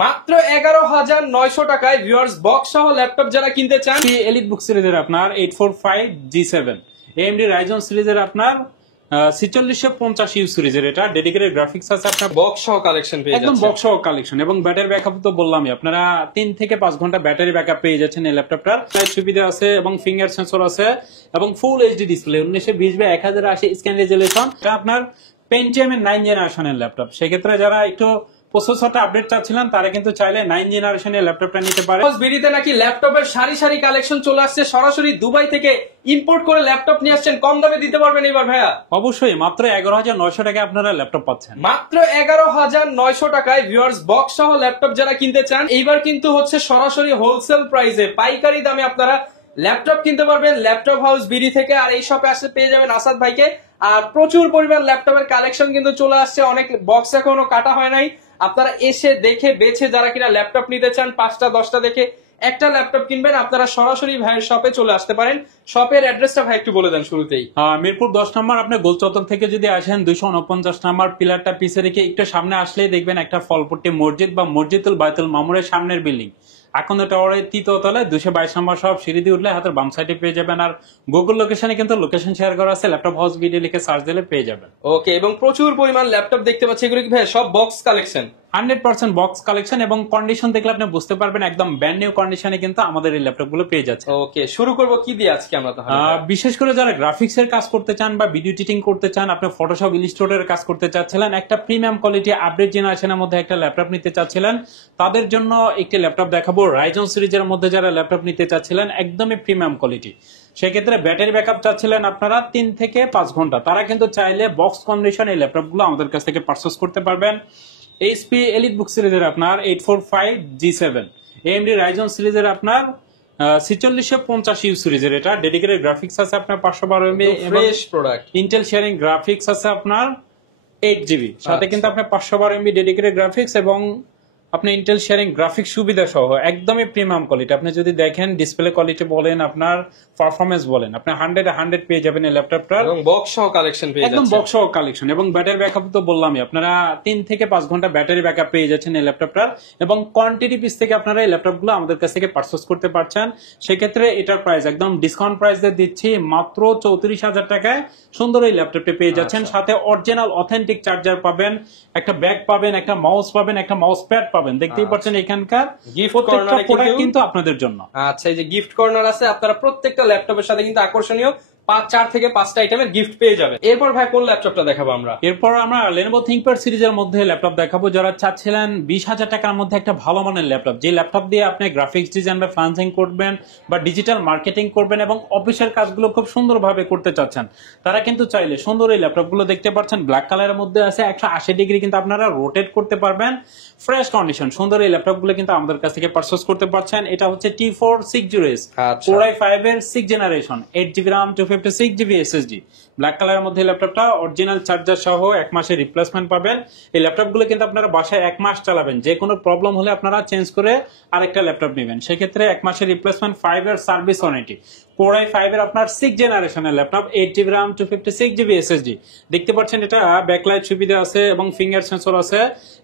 মাত্র 11,900 টাকায় viewers box সহ ল্যাপটপ যারা কিনতে চান, এলিট বুক সিরিজের আপনার 845G7, এএমডি রাইজন সিরিজের আপনার 4650 ইউ সিরিজের, এটা ডেডিকেটেড গ্রাফিক্স আছে আপনার, বক্স সহ কালেকশন পেয়ে একদম যাচ্ছেন। বক্স সহ কালেকশন এবং ব্যাটারি ব্যাকআপ তো বললামই, আপনারা 3 থেকে 5 ঘন্টা ব্যাটারি ব্যাকআপ পেয়ে যাচ্ছেন এই ল্যাপটপটার। সুবিধা আছে এবং ফিঙ্গার সেন্সর আছে এবং full HD display, 1920x1080 scan resolution. এটা আপনার পেন্টিয়ামের 9 জেনারেশনের ল্যাপটপ, সেক্ষেত্রে যারা একটু প্রসেসরটা আপডেট চাচ্ছিলেন তারা কিন্তু চাইলে 9 জেনারেশনের ল্যাপটপটা নিতে পারে। বিডিতে নাকি ল্যাপটপের সারি সারি কালেকশন চলে আসছে, সরাসরি দুবাই থেকে ইম্পোর্ট করে ল্যাপটপ নিয়ে আসছেন, কম দামে দিতে পারবেন এবার ভাইয়া? অবশ্যই, মাত্র 11,900 টাকায় আপনারা ল্যাপটপ পাচ্ছেন। মাত্র 11,900 টাকায় ভিউয়ার্স বক্স সহ ল্যাপটপ যারা কিনতে চান, এইবার কিন্তু হচ্ছে সরাসরি হোলসেল প্রাইসে পাইকারি দামে আপনারা ল্যাপটপ কিনতে পারবেন ল্যাপটপ হাউস বিডি থেকে। আর এই শপে আসলে পেয়ে যাবেন আসাদ ভাইকে। আর প্রচুর পরিমাণ ল্যাপটপের কালেকশন কিন্তু চলে আসছে, অনেক বক্স এখনো কাটা হয় নাই। আপনারা এসে দেখে বেছে যারা কিনা ল্যাপটপ নিতে চান, 5টা 10টা দেখে একটা ল্যাপটপ কিনবেন, আপনারা সরাসরি ভাইয়ের শপে চলে আসতে পারেন। শপের অ্যাড্রেসটা ভাই একটু বলে দেন শুরুতেই। মিরপুর 10 নম্বর, আপনি গোল চত্বর থেকে যদি আসেন 249 নম্বর পিলারটা পিছে রেখে একটু সামনে আসলেই দেখবেন একটা ফলপট্টি মসজিদ বা মসজিদুল বাইতুল মামুরের সামনের বিল্ডিং, আকন্দ টাওয়ারের 3য় তলায় 222 নম্বর সব সিঁড়ি দিয়ে উঠলে হাতের বাম সাইডে পেয়ে যাবেন। আর গুগল লোকেশনে কিন্তু লোকেশন শেয়ার করা আছে, ল্যাপটপ হাউস ভিডিও লিখে সার্চ দিলে পেয়ে যাবেন। ওকে, এবং প্রচুর পরিমাণ ল্যাপটপ দেখতে পাচ্ছি, এগুলো কি ভাই সব বক্স কালেকশন? 100% বক্স কালেকশন এবং কন্ডিশন দেখলে আপনি বুঝতে পারবেন একদম ব্র্যান্ড নিউ কন্ডিশনে কিন্তু আমাদের এই ল্যাপটপ গুলো পেয়ে যাচ্ছে। ওকে, শুরু করব কি দিয়ে আজকে আমরা তাহলে? বিশেষ করে যারা গ্রাফিক্স এর কাজ করতে চান বা ভিডিও এডিটিং করতে চান, আপনি ফটোশপ ইলাস্ট্রেটরের কাজ করতে চাচ্ছিলেন, একটা প্রিমিয়াম কোয়ালিটি আপডেট জেনারেশনের মধ্যে একটা ল্যাপটপ নিতে চাচ্ছিলেন, তাদের জন্য একটি ল্যাপটপ দেখাবো। রাইজন সিরিজের মধ্যে যারা ল্যাপটপ নিতে চাচ্ছিলেন একদমই প্রিমিয়াম কোয়ালিটি, সেক্ষেত্রে ব্যাটারি ব্যাকআপ চাচ্ছিলেন আপনারা 3 থেকে 5 ঘন্টা, তারা কিন্তু চাইলে বক্স কন্ডিশন এই ল্যাপটপ গুলো আমাদের কাছ থেকে পারচেজ করতে পারবেন। এইচপি এলিট বুক সিরিজের আপনার 845G7, এএমডি রাইজন সিরিজের আপনার 4650 ইউ সিরিজের, এটা ডেডিকেটেড গ্রাফিক্স আছে আপনার 512 MB, fresh product, Intel sharing graphics আছে আপনার 8GB, সাথে কিন্তু আপনার 512 MB ডেডিকেটেড গ্রাফিক্স এবং আপনি ইন্টেল শেয়ারিং গ্রাফিক্স সুবিধা সহ একদমই প্রিমিয়াম কোয়ালিটি। আপনি যদি দেখেন ডিসপ্লে কোয়ালিটি বলেন, আপনার পারফরমেন্স বলেন, আপনি 100 পেয়ে যাবেন এই ল্যাপটপটার, এবং বক্স সহ কালেকশন পেয়ে যাচ্ছেন, একদম বক্স সহ কালেকশন এবং ব্যাটারি ব্যাকআপ তো বললামই, আপনারা 3 থেকে 5 ঘন্টা ব্যাটারি ব্যাকআপ পেয়ে যাচ্ছেন এই ল্যাপটপটার। এবং কোয়ান্টিটি পিস থেকে আপনারা এই ল্যাপটপগুলো আমাদের কাছ থেকে পারচেজ করতে পারছেন, সেক্ষেত্রে এটার প্রাইস একদম ডিসকাউন্ট প্রাইস দিয়ে দিচ্ছি, মাত্র 34,000 টাকায় সুন্দর এই ল্যাপটপটি পেয়ে যাচ্ছেন। সাথে অরিজিনাল অথেন্টিক চার্জার পাবেন, একটা ব্যাগ পাবেন, একটা মাউস পাবেন, একটা মাউস প্যাড পাবেন। দেখতেই পাচ্ছেন এখানকার গিফট প্রত্যেকটা কর্নারে প্রোডাক্ট কিন্তু আপনাদের জন্য। আচ্ছা, এই যে গিফট কর্নার আছে, আপনারা প্রত্যেকটা ল্যাপটপের সাথে কিন্তু আকর্ষণীয় 4 থেকে 5টা আইটেমের গিফট পেয়ে যাবেন। এরপর ভাই কোন ল্যাপটপটা দেখাবো আমরা? এরপর আমরা Lenovo ThinkPad সিরিজের মধ্যে ল্যাপটপ দেখাবো, যারা চাচ্ছিলেন 20,000 টাকার মধ্যে একটা ভালো মানের ল্যাপটপ, যে ল্যাপটপ দিয়ে আপনি গ্রাফিক্স ডিজাইন বা ফ্রিল্যান্সিং করবেন বা ডিজিটাল মার্কেটিং করবেন এবং অফিসের কাজগুলো খুব সুন্দরভাবে করতে চাচ্ছেন, তারা কিন্তু চাইলে সুন্দর এই ল্যাপটপগুলো দেখতে পাচ্ছেন। ব্ল্যাক কালারের মধ্যে আছে, 180 ডিগ্রি কিন্তু আপনারা রোটেট করতে পারবেন, ফ্রেশ কন্ডিশন সুন্দর এই ল্যাপটপগুলো কিন্তু আমাদের কাছ থেকে পারচেজ করতে পারছেন। এটা হচ্ছে T460S Core i5 এর 6th generation, 8GB RAM 256GB SSD, black কালারের মধ্যে ল্যাপটপটা, অরিজিনাল চার্জার সহ 1 মাসের রিপ্লেসমেন্ট পাবেন। এই ল্যাপটপগুলো কিন্তু আপনারা বাসায় 1 মাস চালাবেন, যে কোনো প্রবলেম হলে আপনারা চেঞ্জ করে আরেকটা ল্যাপটপ নেবেন, সেক্ষেত্রে 1 মাসের রিপ্লেসমেন্ট, 5 এর সার্ভিস ওয়ারেন্টি। Core i5 এর আপনার 6th জেনারেশনের laptop, 8GB RAM 256GB SSD, দেখতে পাচ্ছেন এটা ব্যাকলাইট সুবিধা আছে এবং ফিঙ্গার সেন্সর আছে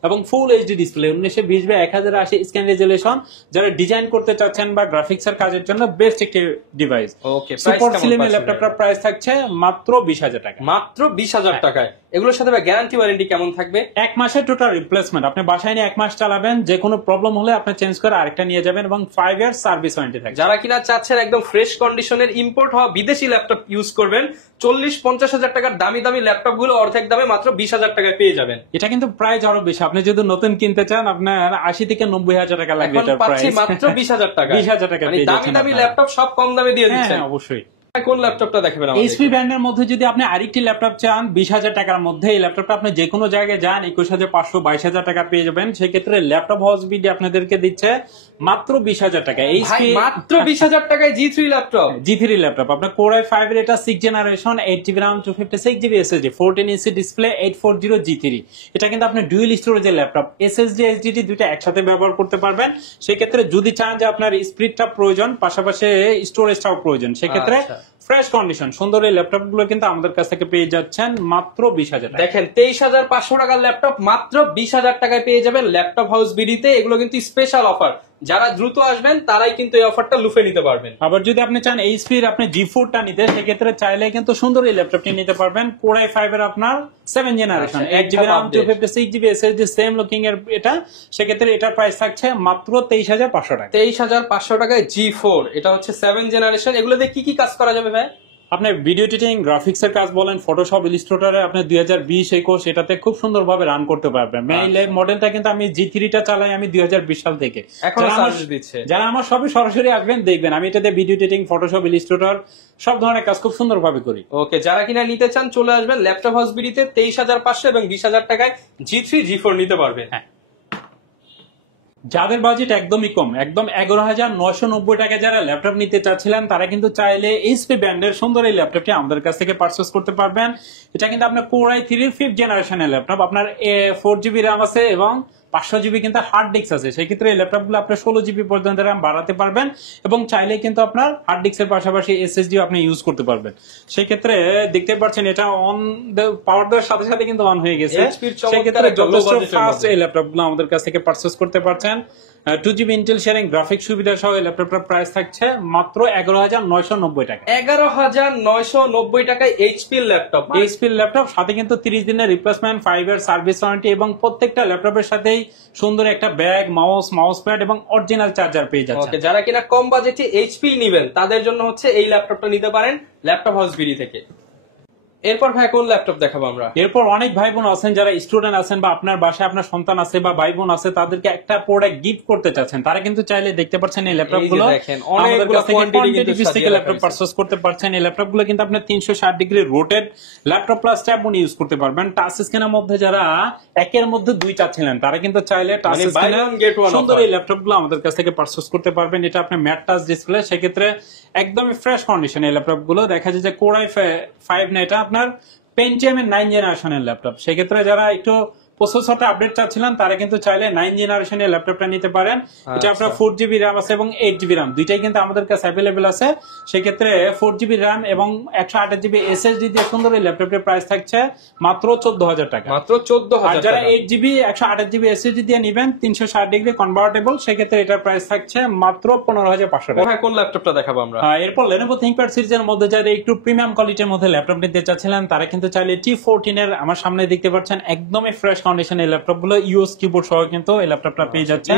এবং full HD display, 1920x1080 scan resolution. যারা ডিজাইন করতে চাচ্ছেন বা গ্রাফিক্স এর কাজের জন্য বেস্ট একটি ডিভাইস। ওকে, সুপার স্লিম ল্যাপটপটার প্রাইস থাকছে মাত্র 20,000 টাকা। মাত্র 20,000 টাকায়। এগুলোর সাথে গ্যারান্টি ওয়ারেন্টি কেমন থাকবে? 1 মাসের টোটাল রিপ্লেসমেন্ট, আপনি বাসায় নিয়ে 1 মাস চালাবেন, যে কোনো প্রবলেম হলে আপনি চেঞ্জ করে আরেকটা নিয়ে যাবেন এবং 5 ইয়ার সার্ভিস ওয়ারেন্টি থাকবে। যারা কিনা চাচ্ছেন একদম ফ্রেশ কন্ডিশনের ইম্পোর্ট হওয়া বিদেশি ল্যাপটপ ইউজ করবেন, 40-50,000 টাকার দামি দামি ল্যাপটপ গুলো অর্ধেক দামে মাত্র 20,000 টাকায় পেয়ে যাবেন। এটা কিন্তু প্রাইস আরো বেশি, আপনি যদি নতুন কিনতে চান আপনার 80 থেকে 90,000 টাকা লাগবে, এটার প্রাইস মাত্র 20,000 টাকা। 20,000 টাকা পেয়ে যাচ্ছেন। দামি দামি ল্যাপটপ সব কম দামে দিয়ে দিচ্ছেন। অবশ্যই। কোন ল্যাপটপটা দেখাবেন? এইচপি ব্র্যান্ডের মধ্যে যদি আপনি আরেকটি ল্যাপটপ চান 20,000 টাকার মধ্যে, এই ল্যাপটপটা আপনি যে কোনো জায়গায় যান 21,500 22,000 টাকা পেয়ে যাবেন, সেক্ষেত্রে ল্যাপটপ হাউস বিডি আপনাদেরকে দিচ্ছে মাত্র 20,000 টাকা। এইচপি মাত্র 20,000 টাকায় G3 ল্যাপটপ, G3 ল্যাপটপ আপনার Core i5 এর, এটা 6th generation, 8GB RAM 256GB SSD, 14 inch display, 840G3। এটা কিন্তু আপনি ডুয়াল স্টোরেজের ল্যাপটপ, SSD HDD দুইটা একসাথে ব্যবহার করতে পারবেন। সেক্ষেত্রে যদি চান যে আপনার স্পিডটা প্রয়োজন পাশাপাশি স্টোরেজটাও প্রয়োজন, সেক্ষেত্রে ফ্রেশ কন্ডিশন সুন্দর এই ল্যাপটপ গুলো কিন্তু আমাদের কাছ থেকে পেয়ে যাচ্ছেন মাত্র 20,000 টাকা। দেখেন 23,500 টাকার ল্যাপটপ মাত্র 20,000 টাকায় পেয়ে যাবেন ল্যাপটপ হাউস বিডিতে। এগুলো কিন্তু স্পেশাল অফার, যারা দ্রুত আসবেন তারাই কিন্তু এই অফারটা লুফে নিতে পারবেন। আবার যদি আপনি চান এইচপির আপনি জি4টা নিতে, সেক্ষেত্রে চাইলে কিন্তু সুন্দর এই ল্যাপটপটি নিতে পারবেন। কোর i5 এর আপনার 7 generation, 8GB RAM 256GB SSD same looking এর এটা, সেক্ষেত্রে এটার প্রাইস থাকছে মাত্র 23,500 টাকা। 23,500 টাকায় G4, এটা হচ্ছে 7 জেনারেশন। এগুলোতে কি কি কাজ করা যাবে ভাই? আপনি ভিডিও এডিটিং, গ্রাফিক্স এর কাজ বলেন, ফটোশপ, ইলাস্ট্রেটরে আপনি 2020-21 এটাতে খুব সুন্দরভাবে রান করতে পারবেন। এই মডেলটা কিন্তু আমি জি3টা চালাই আমি 2020 সাল থেকে, এখনো সার্ভিস দিচ্ছে। যারা আমার সবই সরাসরি আসবেন দেখবেন আমি এটাতে ভিডিও এডিটিং, ফটোশপ, ইলাস্ট্রেটর সব ধরনের কাজ খুব সুন্দরভাবে করি। ওকে, যারা কিনা নিতে চান চলে আসবেন ল্যাপটপ হাউস বিডিতে। 23,500 এবং 20,000 টাকায় G3 G4 নিতে পারবেন। হ্যাঁ, যাদের বাজেট একদমই কম, একদম 11,990 টাকায় যারা ল্যাপটপ নিতে চাচ্ছিলেন তারা কিন্তু চাইলে এইচপি ব্র্যান্ডের সুন্দর এই ল্যাপটপটি আমাদের কাছ থেকে পারচেজ করতে পারবেন। এটা কিন্তু আপনার কোর i3 5th জেনারেশনের ল্যাপটপ, আপনার 4GB RAM আছে এবং 500GB কিন্তু হার্ড ডিস্ক আছে। সেই ক্ষেত্রে এই ল্যাপটপগুলো আপনি 16GB পর্যন্ত RAM বাড়াতে পারবেন এবং চাইলে কিন্তু আপনার হার্ড ডিস্কের পাশাপাশি SSD আপনি ইউজ করতে পারবেন। সেই ক্ষেত্রে দেখতে পাচ্ছেন এটা অন পাওয়ার দেওয়ার সাথে সাথে কিন্তু অন হয়ে গেছে। সেই ক্ষেত্রে যথেষ্ট ফাস্ট এই ল্যাপটপগুলো আমাদের কাছ থেকে পারচেজ করতে পারছেন। 2GB ইন্টেল শেয়ারিং গ্রাফিক্স সুবিধা সহ এই ল্যাপটপটার প্রাইস থাকছে মাত্র 11,990 টাকা। 11,990 টাকায় এইচপি ল্যাপটপ। এইচপি ল্যাপটপ সাথে কিন্তু 30 দিনের রিপ্লেসমেন্ট, 5 ইয়ার সার্ভিস ওয়ারেন্টি এবং প্রত্যেকটা ল্যাপটপের সাথেই সুন্দর একটা ব্যাগ, মাউস প্যাড এবং অরিজিনাল চার্জার পেয়ে যাচ্ছে। ওকে, যারা কিনা কম বাজেটে এইচপি নেবেন তাদের জন্য হচ্ছে এই ল্যাপটপটা নিতে পারেন ল্যাপটপ হাউস বিডি থেকে। এরপর ভাই কোন ল্যাপটপ দেখাবো আমরা? এরপর অনেক ভাই বোন আছেন যারা স্টুডেন্ট আছেন বা আপনার বাসায় আপনার সন্তান আছে বা ভাই বোন আছে, তাদেরকে একটা প্রোডাক্ট গিফট করতে চাচ্ছেন, তারা কিন্তু চাইলে দেখতে পাচ্ছেন এই ল্যাপটপগুলো আমাদের কাছ থেকে কোয়ান্টিটি পিস থেকে ল্যাপটপ পারচেজ করতে পারছেন। এই ল্যাপটপগুলো কিন্তু আপনি 360 degree rotate laptop plus tab use করতে পারবেন। টাচ স্ক্রিনের মধ্যে যারা একের মধ্যে দুই চাচ্ছিলেন তারা কিন্তু চাইলে টাচ স্ক্রিনের সুন্দর এই ল্যাপটপগুলো আমাদের কাছ থেকে পারচেজ করতে পারবেন। এটা আপনি ম্যাট টাচ ডিসপ্লে, সেক্ষেত্রে একদমই ফ্রেশ কন্ডিশন এই ল্যাপটপগুলো। দেখা যায় যে কোর i5 না, এটা আপনার পেন্টিয়াম এর 9 জেনারেশনের ল্যাপটপ। সেক্ষেত্রে যারা একটু প্রসেসরটা আপডেট চাচ্ছিলেন তারা কিন্তু চাইলে 9 জেনারেশনের ল্যাপটপটা নিতে পারেন। এটা আপনার 4GB RAM আছে এবং 8GB RAM দুইটাই কিন্তু আমাদের কাছে অ্যাভেলেবেল আছে। সেক্ষেত্রে 4GB RAM এবং 128GB SSD দিয়ে সুন্দর এই ল্যাপটপের প্রাইস থাকছে মাত্র 14,000 টাকা। মাত্র 14,000 আর যারা 8GB 128GB SSD দিয়ে নেবেন 360 ডিগ্রি কনভার্টেবল, সেক্ষেত্রে এটার প্রাইস থাকছে মাত্র 15,500 টাকা। কোন ল্যাপটপটা দেখাবো আমরা? এরপর Lenovo ThinkPad সিরিজের মধ্যে যারা একটু প্রিমিয়াম কোয়ালিটির মধ্যে ল্যাপটপ নিতে চাচ্ছিলেন তারা কিন্তু চাইলে T14 এর, আমার সামনে দেখতে পাচ্ছেন একদমই ফ্রেশ কন্ডিশন এই ল্যাপটপগুলো ইউএস কিবোর্ড সহ কিন্তু এই ল্যাপটপটা পেয়ে যাচ্ছে।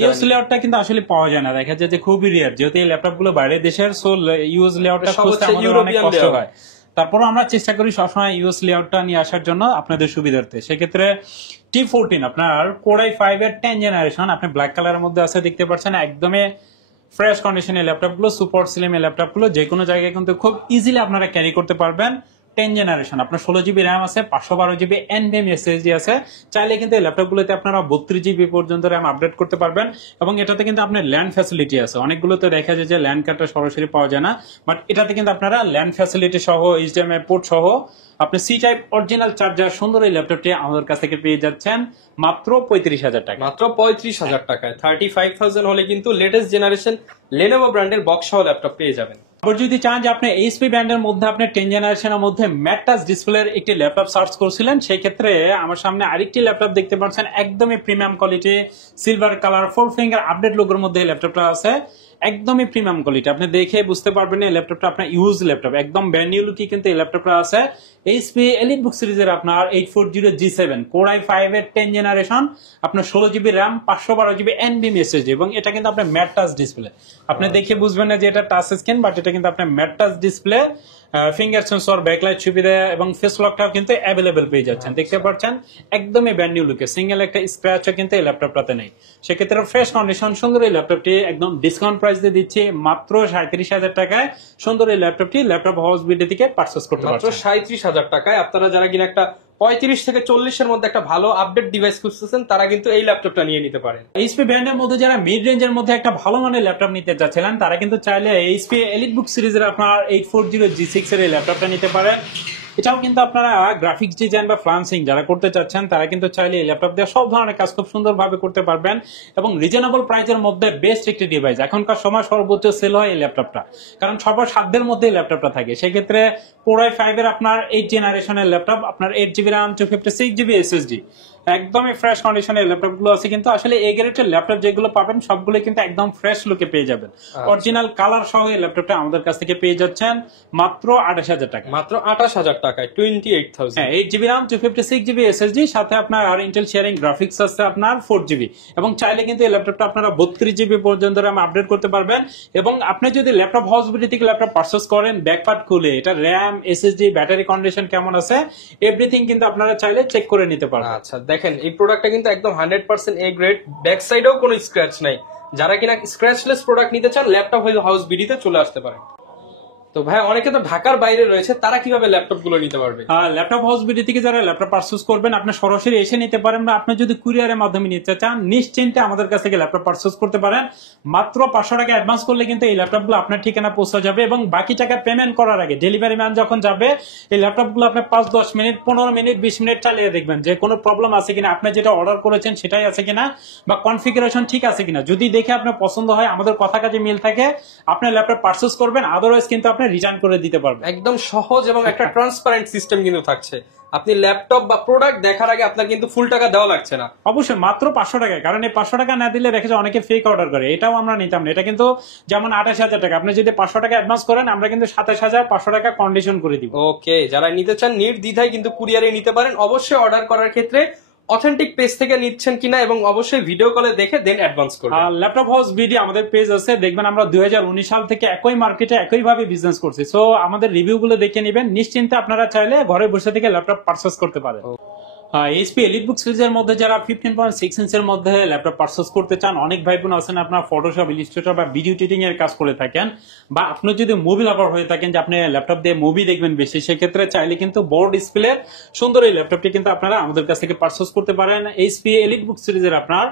ইউএস লেআউটটা কিন্তু আসলে পাওয়া যায় না, দেখা যায় যে খুবই রিয়ার, যেহেতু এই ল্যাপটপগুলো বাইরের দেশের, সো ইউএস লেআউটটা খুঁজতে আমাদের অনেক কষ্ট হয়। তারপরও আমরা চেষ্টা করি সবসময় ইউএস লেআউটটা নিয়ে আসার জন্য আপনাদের সুবিধার্থে। সেক্ষেত্রে T14 আপনার কোর i5 এর 10 জেনারেশন, আপনি ব্ল্যাক কালারের মধ্যে আছে দেখতে পাচ্ছেন, একদমই ফ্রেশ কন্ডিশনের ল্যাপটপগুলো, সুপার স্লিম এই ল্যাপটপগুলো যে কোনো জায়গায় কিন্তু খুব ইজিলি আপনারা ক্যারি করতে পারবেন। 10 জেনারেশন, আপনার 16GB RAM আছে, 512GB NVMe SSD আছে। চাইলে কিন্তু এই ল্যাপটপগুলোতে আপনারা 32GB পর্যন্ত RAM আপডেট করতে পারবেন এবং এটাতে কিন্তু আপনার ল্যান্ড ফ্যাসিলিটি আছে। অনেকগুলোতে দেখা যায় যে ল্যান্ড কার্ডটা সরাসরি পাওয়া যায় না, বাট এটাতে কিন্তু আপনারা ল্যান্ড ফ্যাসিলিটি সহ HDMI পোর্ট সহ আপনি সি টাইপ অরিজিনাল চার্জার সুন্দর এই ল্যাপটপটি আমাদের কাছ থেকে পেয়ে যাচ্ছেন মাত্র 35,000 টাকা। মাত্র 35,000 টাকায় 35,000 হলে কিন্তু লেটেস্ট জেনারেশন Lenovo ব্র্যান্ডের বক্স সহ ল্যাপটপ পেয়ে যাবেন। আবার যদি চান যে আপনি এইচপি ব্র্যান্ডের মধ্যে আপনি 10 জেনারেশনের মধ্যে ম্যাট টাচ ডিসপ্লের একটি ল্যাপটপ সার্চ করছিলেন, সেই ক্ষেত্রে আমার সামনে আরেকটি ল্যাপটপ দেখতে পাচ্ছেন, একদমই premium quality, silver colour, 4 finger update লোগোর মধ্যে এই ল্যাপটপটা আছে। একদমই প্রিমিয়াম কোয়ালিটি, আপনি দেখে বুঝতে পারবেন এই ল্যাপটপটা আপনার ইউজ ল্যাপটপ, একদম ব্র্যান্ড নিউ লুকি কিন্তু এই ল্যাপটপটা আছে। এইচপি এলিটবুক সিরিজের আপনার 840G7 কোর i5 এর 10 জেনারেশন, আপনার 16GB RAM, 512GB NVMe SSD এবং এটা কিন্তু আপনার ম্যাট টাচ ডিসপ্লে। আপনি দেখে বুঝবেন না যে এটা টাচ স্ক্রিন, বাট এটা কিন্তু আপনার mat touch display, finger sensor, backlight সুবিধা এবং ফেস লকটাও কিন্তু অ্যাভেলেবেল পেয়ে যাচ্ছেন। দেখতে পাচ্ছেন একদমই ব্র্যান্ড নিউ লুকে, সিঙ্গেল একটা স্ক্র্যাচও কিন্তু এই ল্যাপটপটাতে নেই। সেক্ষেত্রে ফ্রেশ কন্ডিশন সুন্দর এই ল্যাপটপটি একদম ডিসকাউন্ট প্রাইস দিয়ে দিচ্ছি মাত্র 37,000 টাকায়। সুন্দর এই ল্যাপটপটি ল্যাপটপ হাউস বিডি থেকে পারচেজ করতে পারছেন মাত্র 37,000 টাকায়। আপনারা যারা কিনা একটা 35 থেকে 40 এর মধ্যে একটা ভালো আপডেট ডিভাইস খুঁজতেছেন তারা কিন্তু এই ল্যাপটপটা নিয়ে নিতে পারেন। এইচপি ব্র্যান্ডের মধ্যে যারা মিড রেঞ্জের মধ্যে একটা ভালো মানের ল্যাপটপ নিতে চাচ্ছিলেন তারা কিন্তু চাইলে এইচপি এলিটবুক সিরিজের আপনার 840G6 এর এই ল্যাপটপটা নিতে পারেন। এটাও কিন্তু আপনারা গ্রাফিক্স ডিজাইন বা ফ্রান্সিং যারা করতে চাচ্ছেন তারা কিন্তু চাইলে এই ল্যাপটপ দিয়ে সব ধরনের কাজ খুব সুন্দরভাবে করতে পারবেন এবং রিজনেবল প্রাইসের মধ্যে বেস্ট একটি ডিভাইস। এখনকার সময় সর্বোচ্চ সেল হয় এই ল্যাপটপটা, কারণ সবার সাধ্যের মধ্যে এই ল্যাপটপটা থাকে। সেক্ষেত্রে Core i5 এর আপনার 8 জেনারেশনের ল্যাপটপ, আপনার 8GB RAM 256GB SSD, একদমই ফ্রেশ কন্ডিশনের ল্যাপটপ গুলো আছে। কিন্তু আসলে এই গ্রেডের ল্যাপটপ যেগুলো পাবেন সবগুলো কিন্তু একদম ফ্রেশ লুকে পেয়ে যাবেন। অরিজিনাল কালার সহ এই ল্যাপটপটা আমাদের কাছ থেকে পেয়ে যাচ্ছেন মাত্র 28,000 টাকা। মাত্র 28,000 টাকায় 28,000। হ্যাঁ, 8GB RAM 256GB SSD, সাথে আপনার আর ইন্টেল শেয়ারিং গ্রাফিক্স আছে আপনার 4GB। এবং চাইলে কিন্তু এই ল্যাপটপটা আপনারা 32GB পর্যন্ত RAM আপডেট করতে পারবেন। এবং আপনি যদি ল্যাপটপ হাউস বিডি থেকে ল্যাপটপ পারচেজ করেন, ব্যাকপার্ট খুলে এটা RAM, SSD, ব্যাটারি কন্ডিশন কেমন আছে এভরিথিং কিন্তু আপনারা চাইলে চেক করে নিতে পারবেন। আচ্ছা, দেখেন এই প্রোডাক্টটা কিন্তু একদম 100% এ গ্রেড, ব্যাক সাইডেও কোনো স্ক্র্যাচ নাই। যারা কিনা স্ক্র্যাচলেস প্রোডাক্ট নিতে চান ল্যাপটপ হাউস বিডিতে চলে আসতে পারেন। তো ভাই অনেকে তো ঢাকার বাইরে রয়েছে, তারা কিভাবে ল্যাপটপ গুলো নিতে পারবে? ল্যাপটপ হাউস বিডি থেকে যারা ল্যাপটপ পারচেজ করবেন আপনি সরাসরি এসে নিতে পারেন, বা আপনি যদি কুরিয়ারের মাধ্যমে নিতে চান নিশ্চিন্তে আমাদের কাছ থেকে ল্যাপটপ পারচেজ করতে পারেন। মাত্র 500 টাকা অ্যাডভান্স করলে কিন্তু এই ল্যাপটপগুলো আপনার ঠিকানা পৌঁছে যাবে, এবং বাকি টাকা পেমেন্ট করার আগে ডেলিভারি ম্যান যখন যাবে এই ল্যাপটপগুলো আপনি 5-10 মিনিট, 15 মিনিট, 20 মিনিট চালিয়ে দেখবেন যে কোনো প্রবলেম আছে কিনা, আপনি যেটা অর্ডার করেছেন সেটাই আছে কিনা, বা কনফিগারেশন ঠিক আছে কিনা। যদি দেখে আপনার পছন্দ হয়, আমাদের কথা কাজে মিল থাকে, আপনি ল্যাপটপ পারচেজ করবেন, আদারওয়াইজ কিন্তু আপনি রিটার্ন করে দিতে পারবেন। একদম সহজ এবং একটা ট্রান্সপারেন্ট সিস্টেম কিন্তু থাকছে। আপনি ল্যাপটপ বা প্রোডাক্ট দেখার আগে আপনার কিন্তু ফুল টাকা দেওয়া লাগছে না। অবশ্যই মাত্র 500 টাকা, কারণ এই 500 টাকা না দিলে দেখে অনেকে ফেক অর্ডার করে, এটাও আমরা নিতাম না। এটা কিন্তু যেমন 28,000 টাকা, আপনি যদি 500 টাকা অ্যাডভান্স করেন আমরা কিন্তু 27,500 টাকা কন্ডিশন করে দিব। ওকে, যারা নিতে চান নির্দ্বিধায় কিন্তু কুরিয়ারে নিতে পারেন। অবশ্যই অর্ডার করার ক্ষেত্রে অথেন্টিক পেজ থেকে নিচ্ছেন কিনা এবং অবশ্যই ভিডিও কলে দেখে দেন অ্যাডভান্স করবেন। ল্যাপটপ হাউস বিডি আমাদের পেজ আছে, দেখবেন আমরা 2019 সাল থেকে একই মার্কেটে একইভাবে বিজনেস করছি। সো আমাদের রিভিউ গুলো দেখে নেবেন, নিশ্চিন্তে আপনারা চাইলে ঘরে বসে থেকে ল্যাপটপ পারচেজ করতে পারেন। এইচপি এলিটবুক সিরিজের মধ্যে যারা 15.6 ইঞ্চের মধ্যে ল্যাপটপ পারচেজ করতে চান, অনেক ভাই বোন আছেন আপনার ফটোশপ, ইলাস্ট্রেটর বা ভিডিও এডিটিং এর কাজ করে থাকেন, বা আপনি যদি মুভি লাভার হয়ে থাকেন যে আপনি ল্যাপটপ দিয়ে মুভি দেখবেন বেশি, সেক্ষেত্রে চাইলে কিন্তু বড় ডিসপ্লে সুন্দর এই ল্যাপটপটি কিন্তু আপনারা আমাদের কাছ থেকে পারচেজ করতে পারেন। এইচপি এলিটবুক সিরিজের আপনার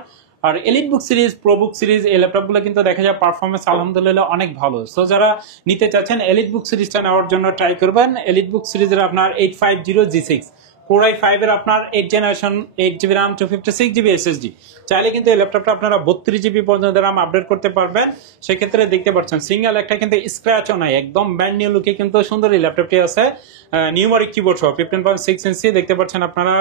আর এলিটবুক সিরিজ, প্রোবুক সিরিজ এই ল্যাপটপগুলো কিন্তু দেখা যায় পারফরমেন্স আলহামদুলিল্লাহ অনেক ভালো। সো যারা নিতে চাচ্ছেন এলিটবুক সিরিজটা নেওয়ার জন্য ট্রাই করবেন। এলিটবুক সিরিজের আপনার 850G6 Core i5 এর আপনার 8 generation, 8GB RAM 256GB SSD, চাইলে কিন্তু এই ল্যাপটপটা আপনারা 32GB পর্যন্ত RAM আপডেট করতে পারবেন। সেক্ষেত্রে দেখতে পাচ্ছেন সিঙ্গেল একটা কিন্তু স্ক্র্যাচও নাই, একদম ব্র্যান্ড নিউ লুকে কিন্তু সুন্দর এই ল্যাপটপটি আছে। নিউমারিক কিবোর্ড সহ 15.6 ইঞ্চি দেখতে পাচ্ছেন আপনারা,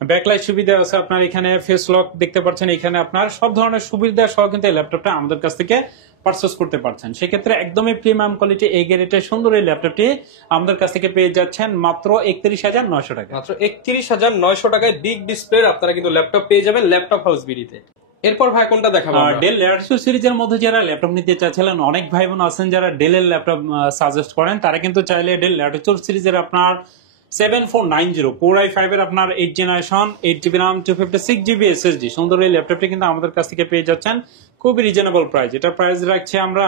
ব্যাকলাইট সুবিধা আছে আপনার, এখানে ফেস লক দেখতে পাচ্ছেন, এখানে আপনার সব ধরনের সুবিধা সহ কিন্তু এই ল্যাপটপটা আমাদের কাছ থেকে পারচেজ করতে পারছেন। সেক্ষেত্রে একদমই প্রিমিয়াম কোয়ালিটি এই গ্রেডের সুন্দর এই ল্যাপটপটি আমাদের কাছ থেকে পেয়ে যাচ্ছেন মাত্র 31,900 টাকা। মাত্র 31,900 টাকায় বিগ ডিসপ্লে আপনারা কিন্তু ল্যাপটপ পেয়ে যাবেন ল্যাপটপ হাউস বিডিতে। এরপর ভাই কোনটা দেখাবো? ডেল ল্যাটিটিউড সিরিজের মধ্যে যারা ল্যাপটপ নিতে চাচ্ছিলেন, অনেক ভাই বোন আছেন যারা ডেলের ল্যাপটপ সাজেস্ট করেন, তারা কিন্তু চাইলে ডেল ল্যাটিটিউড সিরিজের আপনার 7490 Core i5 এর আপনার 8 generation, 8GB RAM 256GB SSD সুন্দর এই ল্যাপটপটি কিন্তু আমাদের কাছ থেকে পেয়ে যাচ্ছেন খুবই রিজনেবল প্রাইস। এটা প্রাইস রাখছি আমরা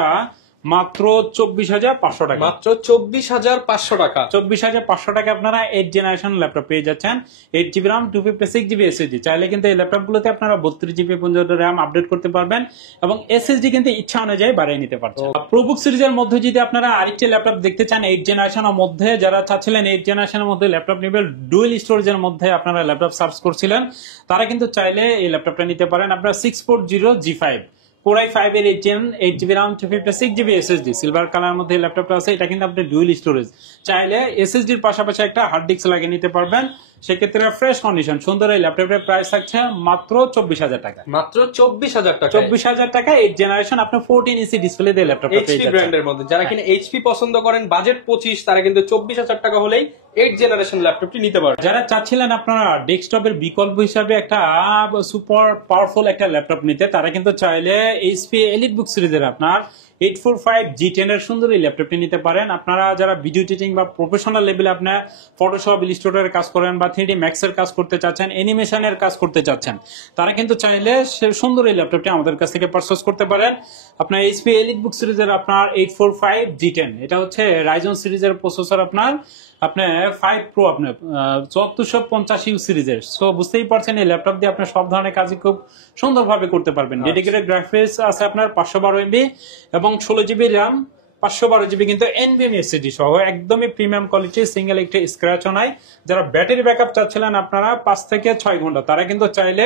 মাত্র 24,500 টাকা। মাত্র 24,500 টাকা। 24,500 টাকা আপনারা 8 জেনারেশন ল্যাপটপ পেয়ে যাচ্ছেন, 8GB RAM 256GB SSD। চাইলে কিন্তু এই ল্যাপটপগুলোতে আপনারা 32GB পর্যন্ত RAM আপডেট করতে পারবেন, এবং SSD কিন্তু ইচ্ছা অনুযায়ী বাড়িয়ে নিতে পারছেন। প্রোবুক সিরিজের মধ্যে যদি আপনারা আরেকটি ল্যাপটপ দেখতে চান 8 জেনারেশনের মধ্যে, যারা চাচ্ছিলেন 8 জেনারেশনের মধ্যে ল্যাপটপ নেবেন, ডুয়েল স্টোরেজের মধ্যে আপনারা ল্যাপটপ সার্চ করছিলেন, তারা কিন্তু চাইলে এই ল্যাপটপটা নিতে পারেন। আপনারা 640G5 Core i5 এর 8GB RAM 256GB SSD silver colour মধ্যে ল্যাপটপটা আছে। এটা কিন্তু আপনি ডুয়েল স্টোরেজ, চাইলে SSD এর পাশাপাশি একটা হার্ড ডিস্ক লাগিয়ে নিতে পারবেন। সেক্ষেত্রে ফ্রেশ কন্ডিশন সুন্দর এই ল্যাপটপের প্রাইস থাকছে মাত্র 24,000 টাকা। মাত্র 24,000 টাকা। 24,000 টাকা 8 জেনারেশন আপনি 14 ইঞ্চি ডিসপ্লে দিয়ে ল্যাপটপটা পেয়ে যাচ্ছেন। ব্র্যান্ডের মধ্যে যারা কিনা এইচপি পছন্দ করেন, বাজেট 25, তারা কিন্তু 24,000 টাকা হলেই 8 জেনারেশন ল্যাপটপটি নিতে পারবেন। যারা চাচ্ছিলেন আপনারা ডেস্কটপের বিকল্প হিসাবে একটা সুপার পাওয়ারফুল একটা ল্যাপটপ নিতে, তারা কিন্তু চাইলে এইচপি এলিটবুক সিরিজের আপনার 845G10 এর সুন্দর এই ল্যাপটপটি নিতে পারেন। আপনারা যারা ভিডিও এডিটিং বা প্রফেশনাল লেভেলে আপনার ফটোশপ, ইলাস্ট্রেটরের কাজ করেন, বা 3D Max এর কাজ করতে চাচ্ছেন, অ্যানিমেশনের কাজ করতে চাচ্ছেন, তারা কিন্তু চাইলে সুন্দর এই ল্যাপটপটি আমাদের কাছ থেকে পারচেজ করতে পারেন। আপনার এইচপি এলিটবুক সিরিজের আপনার 845G10, এটা হচ্ছে রাইজন সিরিজের প্রসেসর, আপনার 5 Pro আপনার 7450U সিরিজের। সো বুঝতেই পারছেন এই ল্যাপটপ দিয়ে আপনি সব ধরনের কাজই খুব সুন্দরভাবে করতে পারবেন। ডেডিকেটেড গ্রাফিক্স আছে আপনার 512 MB এবং 16GB RAM 512 জিবি কিন্তু এনভিএমই এসএসডি সহ একদমই প্রিমিয়াম কোয়ালিটি, সিঙ্গেল একটি স্ক্র্যাচও নাই। যারা ব্যাটারি ব্যাকআপ চাচ্ছিলেন আপনারা 5 থেকে 6 ঘন্টা, তারা কিন্তু চাইলে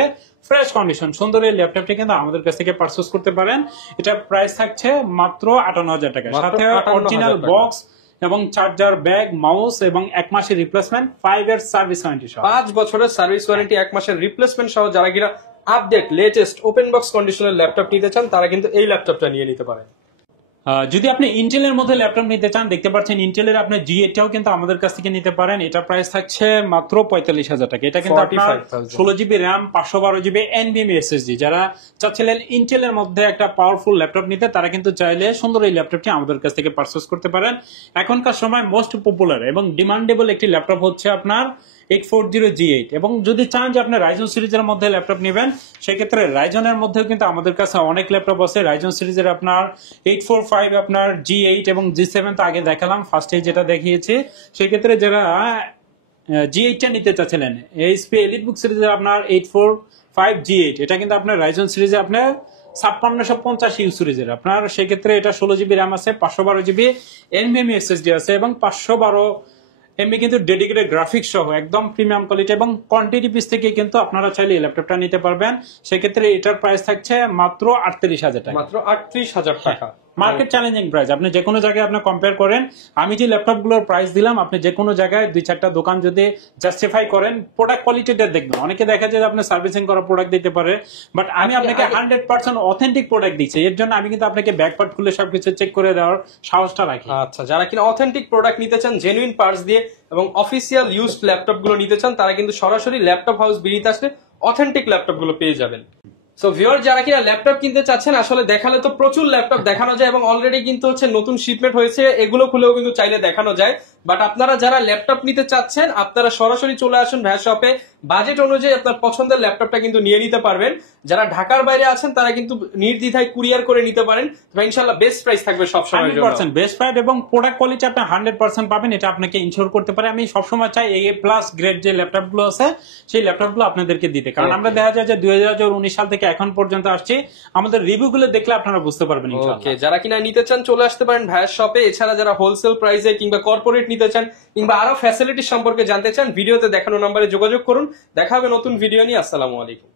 ফ্রেশ কন্ডিশন সুন্দর এই ল্যাপটপটি কিন্তু আমাদের কাছ থেকে পারচেজ করতে পারেন। এটা প্রাইস থাকছে মাত্র 58,000 টাকা, সাথে অরিজিনাল বক্স এবং চার্জার, ব্যাগ, মাউস এবং 1 মাসের রিপ্লেসমেন্ট, 5 এর সার্ভিস ওয়ারেন্টি সহ। 5 বছরের সার্ভিস ওয়ারেন্টি, 1 মাসের রিপ্লেসমেন্ট সহ যারা কিনা আপডেট লেটেস্ট ওপেন বক্স কন্ডিশনের ল্যাপটপ নিতে চান তারা কিন্তু এই ল্যাপটপটা নিয়ে নিতে পারেন। যদি আপনি ইন্টেলের মধ্যে ল্যাপটপ নিতে চান, দেখতে পাচ্ছেন ইন্টেলের আপনি G8টাও কিন্তু আমাদের কাছ থেকে নিতে পারেন। এটা প্রাইস থাকছে মাত্র 45,000 টাকা। এটা কিন্তু আপনার 16 GB RAM, 512 GB NVMe SSD. যারা চাচ্ছিলেন ইন্টেলের মধ্যে একটা পাওয়ারফুল ল্যাপটপ নিতে, তারা কিন্তু চাইলে সুন্দর এই ল্যাপটপটি আমাদের কাছ থেকে পারচেজ করতে পারেন। এখনকার সময় মোস্ট পপুলার এবং ডিমান্ডেবল একটি ল্যাপটপ হচ্ছে আপনার 840 G8, এবং যদি চান যে আপনি রাইজন সিরিজের মধ্যে ল্যাপটপ নেবেন, সেক্ষেত্রে রাইজনের মধ্যেও কিন্তু আমাদের কাছে অনেক ল্যাপটপ আছে। রাইজন সিরিজের আপনার 845, আপনার G8 এবং G7 তো আগে দেখালাম, ফার্স্টে যেটা দেখিয়েছি। সেক্ষেত্রে যারা G8টা নিতে চাচ্ছিলেন, এইচপি এলিটবুক সিরিজের আপনার 845 G8, এটা কিন্তু আপনার রাইজন সিরিজে আপনার 5650 ইউ সিরিজের আপনার, সেক্ষেত্রে এটা 16 জিবি র্যাম আছে, 512 জিবি এনভিএমই এসএসডি আছে এবং 512 এমবি কিন্তু ডেডিকেটেড গ্রাফিক্স সহ একদম প্রিমিয়াম কোয়ালিটি এবং কোয়ান্টিটি পিস থেকে কিন্তু আপনারা চাইলে এই ল্যাপটপটা নিতে পারবেন। সেক্ষেত্রে এটার প্রাইস থাকছে মাত্র 38,000 টাকা। মাত্র 38,000 টাকা মার্কেট চ্যালেঞ্জিং প্রাইস। আপনি যে কোনো জায়গায় আপনি কম্পেয়ার করেন, আমি যে ল্যাপটপ গুলোর প্রাইস দিলাম, আপনি যে কোনো জায়গায় 2-4টা দোকান যদি জাস্টিফাই করেন, প্রোডাক্ট কোয়ালিটিটা দেখবেন। অনেকে দেখা যায় যে আপনি সার্ভিসিং করা প্রোডাক্ট দিতে পারে, বাট আমি আপনাকে 100% অথেন্টিক প্রোডাক্ট দিচ্ছি। এর জন্য আমি কিন্তু আপনাকে ব্যাকপার্ট খুলে সবকিছু চেক করে দেওয়ার সাহসটা রাখি। আচ্ছা, যারা কিনা অথেন্টিক প্রোডাক্ট নিতে চান, জেনুইন পার্টস দিয়ে এবং অফিসিয়াল ইউজড ল্যাপটপ গুলো নিতে চান, তারা কিন্তু সরাসরি ল্যাপটপ হাউস বিড়িতে আসলে অথেন্টিক ল্যাপটপ গুলো পেয়ে যাবেন। সো ভিউয়ার, যারা কিনা ল্যাপটপ কিনতে চাচ্ছেন, আসলে দেখালে তো প্রচুর ল্যাপটপ দেখানো যায় এবং অলরেডি কিন্তু হচ্ছে নতুন শিপমেন্ট হয়েছে, এগুলো খুলেও কিন্তু চাইলে দেখানো যায়। বাট আপনারা যারা ল্যাপটপ নিতে চাচ্ছেন, আপনারা সরাসরি চলে আসুন ভাইয়া শপে। বাজেট অনুযায়ী আপনার পছন্দের ল্যাপটপটা কিন্তু নিয়ে নিতে পারবেন। যারা ঢাকার বাইরে আছেন তারা কিন্তু নির্দ্বিধায় কুরিয়ার করে নিতে পারেন। ইনশাআল্লাহ বেস্ট প্রাইস থাকবে সবসময়। 100% বেস্ট প্রাইস এবং প্রোডাক্ট কোয়ালিটি আপনি 100% পাবেন, এটা আপনাকে ইনশিওর করতে পারে। আমি সবসময় চাই A+ গ্রেড যে ল্যাপটপ গুলো আছে, সেই ল্যাপটপ গুলো আপনাদেরকে দিতে, কারণ আমরা দেখা যায় যে 2019 সাল থেকে এখন পর্যন্ত আসছে, আমাদের রিভিউ গুলো দেখলে আপনারা বুঝতে পারবেন ইনশাআল্লাহ। ওকে, যারা কিনা নিতে চান চলে আসতে পারেন ভাইয়ার শপে। এছাড়া যারা হোলসেল প্রাইসে কিংবা কর্পোরেট নিতে চান কিংবা আরো ফ্যাসিলিটি সম্পর্কে জানতে চান, ভিডিওতে দেখানো নম্বরে যোগাযোগ করুন। দেখা হবে নতুন ভিডিও নিয়ে। আসসালামু আলাইকুম।